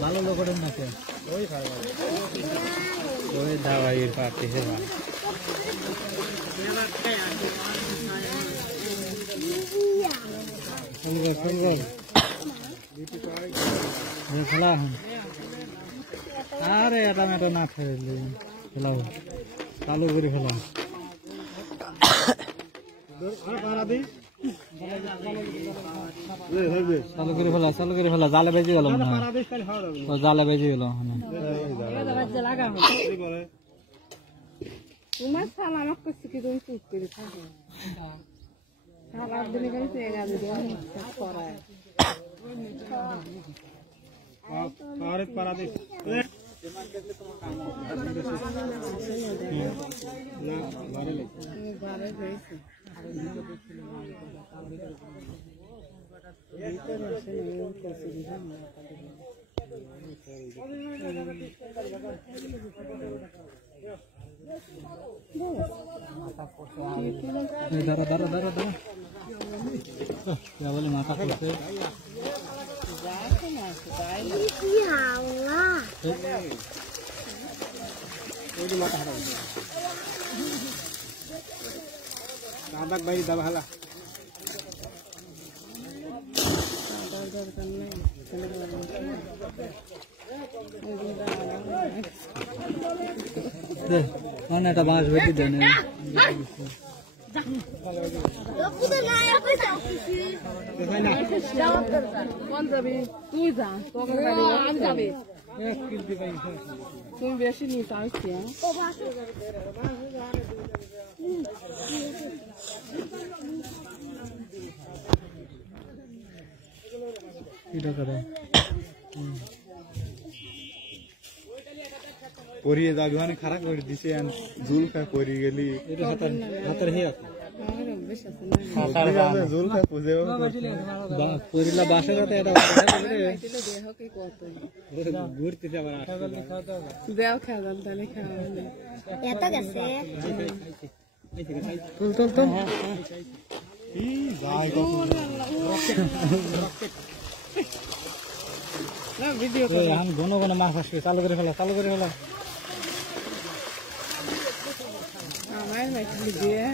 ভালো লোক নাকি ওই দাওয়াইয়ের পার্টি সেবা খেলা আরে এটা মেটা না খেলে খেলা চালু করে খেলা চালু করে ফেলা জালে বেজে গেল জালে বেজে গেল তোমার সাল আমার করছে কি তুমি চুপ করে থাকো দাঁড়া দাঁড়া দাঁড়া দাঁড়া বলে মাথা পড়ছে বাইরে দাবা হালা একটা বাঁশ বেটি দেন তুই যা যাবে তুমি বেশি নিতে আসছি পরিয়ে যাবি মানে খারাপ করে দিছে জুল খা পরি গেলি হাতের হে জুল খা পুজে পরিলা বাসে যাতে এটা ঘুরতে যাবার দেও খাওয়া তাহলে খাওয়া এত গেছে তুল তুল তুল ভিডিও ঘন ঘন মাছ আসবে চালু করে ফেলা চালু করে ফেলা আমার দিয়ে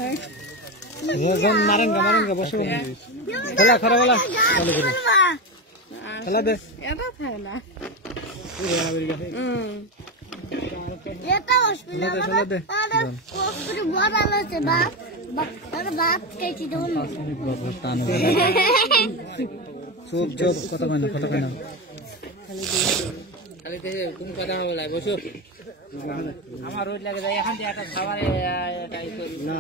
মারেঙ্গা মারেঙ্গা বসে খেলা খারাপ খেলা চালু করে খেলা দে এটা খায় না এটা অসুবিধা খেলা দে করে বড় আছে বাপ বাপ কেটে দেব চুপ চুপ কথা কয় না কথা কয় না খালি দেখে তুমি কথা বলা বসো আমার রোজ লাগে যায় এখান থেকে একটা খাবার না